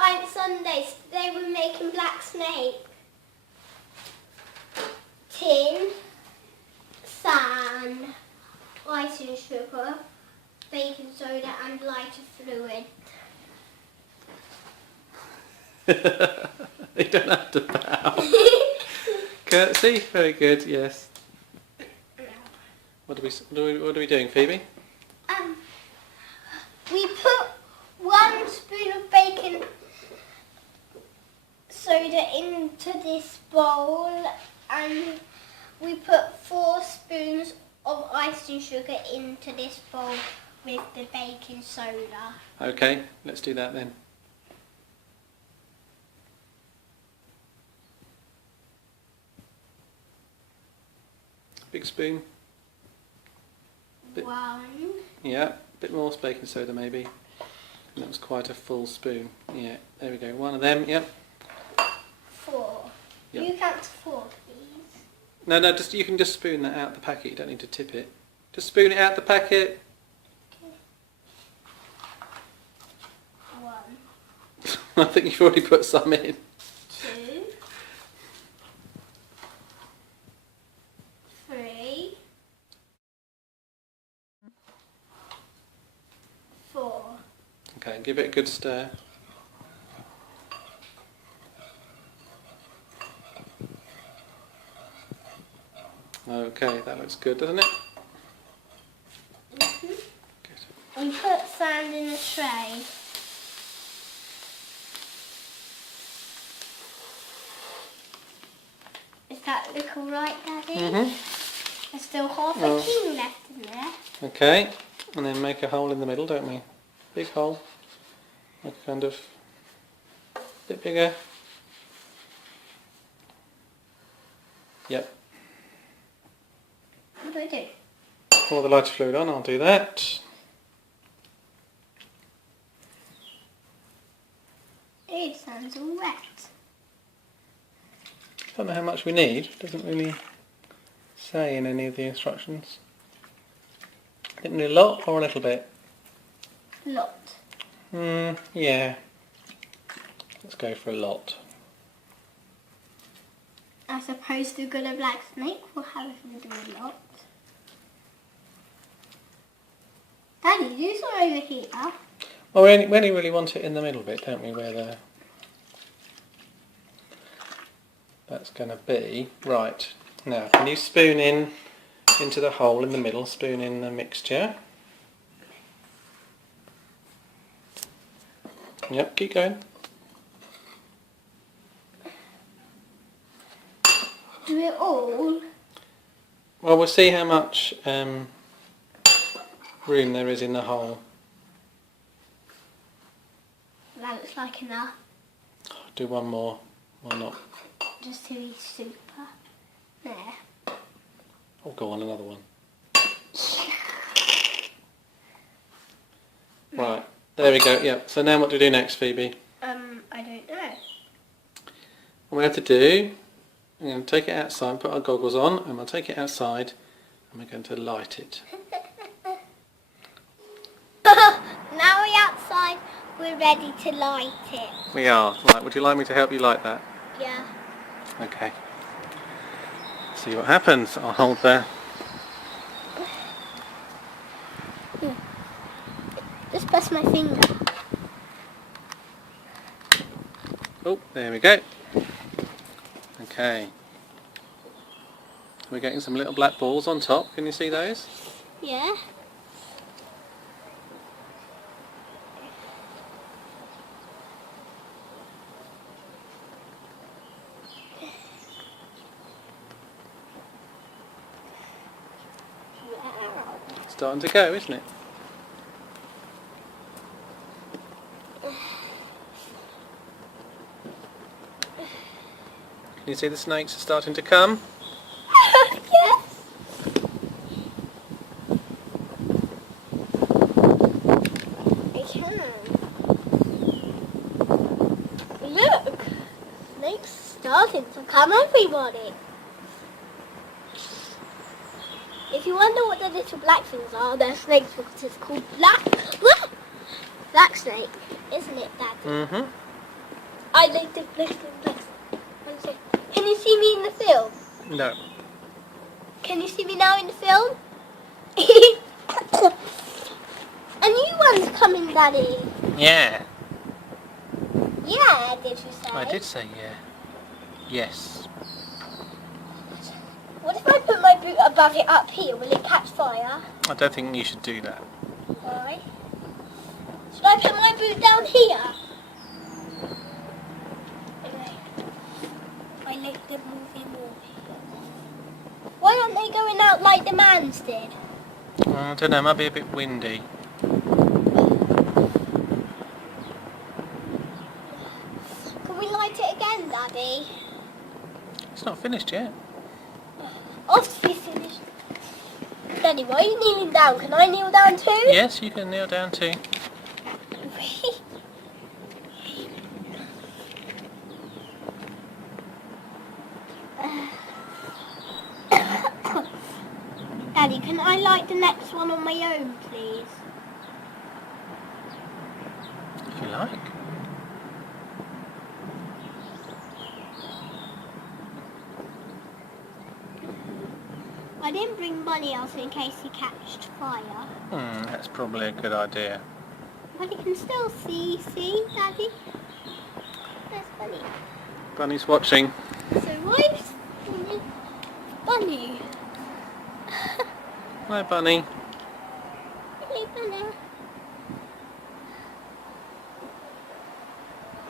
Science Sundays. Today we're making black snake. Tin, sand, icing sugar, baking soda and lighter fluid. You don't have to bow. Curtsy, very good, yes. What are we doing, Phoebe? We put 1 spoon of baking soda into this bowl and we put 4 spoons of icing sugar into this bowl with the baking soda. Okay, let's do that then. Big spoon. Bit, 1. yeah, a bit more baking soda maybe. That was quite a full spoon. Yeah, there we go. 1 of them, yep. 4. Yep. You count to 4, please. No, just you can just spoon that out the packet. You don't need to tip it. Just spoon it out the packet. Okay. 1. I think you've already put some in. 2. 3. 4. Okay, give it a good stir. Okay, that looks good, doesn't it? Mm-hmm. Good. We put sand in a tray. Is that look alright, Daddy? Mm-hmm. There's still half a king left in there. Okay, and then make a hole in the middle, don't we? Big hole. Like a kind of bit bigger. Yep. What do I do? Pour the lighter fluid on, I'll do that. It sounds all wet. Don't know how much we need. It doesn't really say in any of the instructions. I think we need a lot or a little bit. Lot. Yeah. Let's go for a lot. I suppose the good of black snake will have to do a lot. Daddy, do some over here. Well, we only really want it in the middle bit, don't we, where that's going to be. Right, now can you spoon in into the hole in the middle, spoon in the mixture. Yep, keep going. Do it all? Well, we'll see how much room there is in the hole. That looks like enough. Do one more, why not? Just to be super. There. Oh, go on, another one. Right, there we go, yep. So now what do we do next, Phoebe? I don't know. What we have to do, we're going to take it outside, put our goggles on, and we'll take it outside and we're going to light it. Now we're outside, we're ready to light it. We are. Right, would you like me to help you light that? Yeah. Okay. See what happens. I'll hold the... Just press my finger. Oh, there we go. Okay. We're getting some little black balls on top. Can you see those? Yeah. It's starting to go, isn't it? Can you see the snakes are starting to come? Yes. I can. Look, snakes starting to come, everybody. If you wonder what the little black things are, they're snakes because it's called black snake, isn't it, Daddy? Mm-hmm. I listen. Can you see me in the film? No. Can you see me now in the film? A new one's coming, Daddy. Yeah. Yeah, did you say? I did say yeah. Yes. What if I put my boot above it up here? Will it catch fire? I don't think you should do that. Why? Should I put my boot down here? Anyway, I like the movie. Why aren't they going out like the mans did? I don't know, it might be a bit windy. Can we light it again, Daddy? It's not finished yet. Obviously finished. Daddy, why are you kneeling down? Can I kneel down too? Yes, you can kneel down too. Daddy, can I light the next one on my own, please? If you like. I didn't bring Bunny else in case he catched fire. That's probably a good idea. But he can still see, Daddy? There's Bunny. Bunny's watching. So why is Bunny? Hi, Bunny. Hey, Bunny.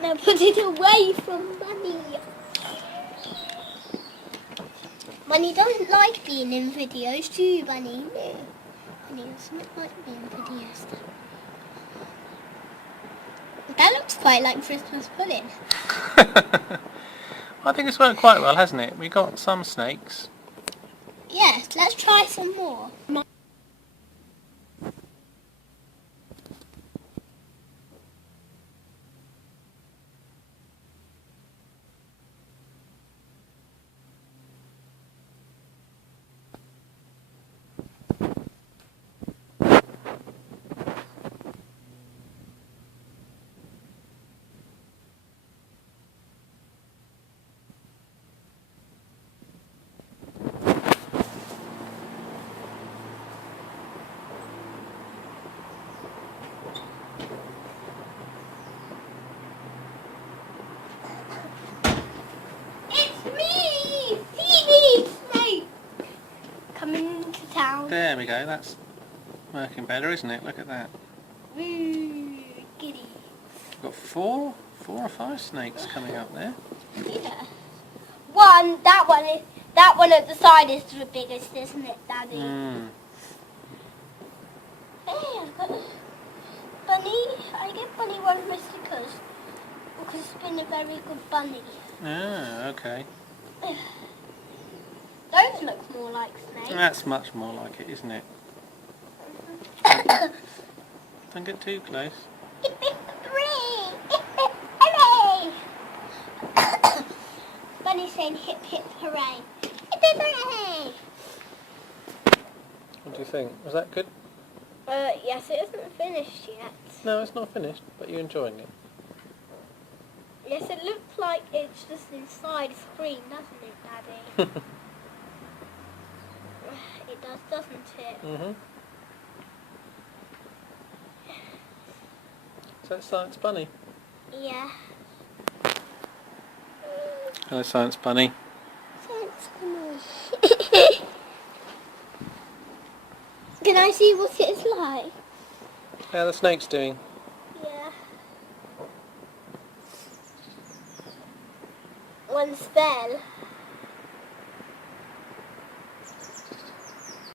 Now put it away from Bunny. Bunny doesn't like being in videos, do you, Bunny? No. Bunny doesn't like being in videos. That looks quite like Christmas pudding. I think it's worked quite well, hasn't it? We got some snakes. Yes, let's try some more. It's me, Phoebe Snake, coming to town. There we go, that's working better, isn't it? Look at that. Giddy. We've got four or five snakes coming up there. Yeah. That one at the side is the biggest, isn't it, Daddy? Hey, I've got Bunny. I get Bunny one of my stickers because it's been a very good bunny. Ah, okay. Those look more like snakes. That's much more like it, isn't it? Don't get too close. Hooray! Bunny's saying hip hip hooray. Hip hip hooray! What do you think? Was that good? Yes, it isn't finished yet. No, it's not finished, but you're enjoying it. Yes, it looks like it's just inside a screen, doesn't it, Daddy? It does, doesn't it? Mhm. Is that Science Bunny? Yeah. Hello, Science Bunny. Science Bunny. Can I see what it's like? How are the snakes doing? Yeah. One fell.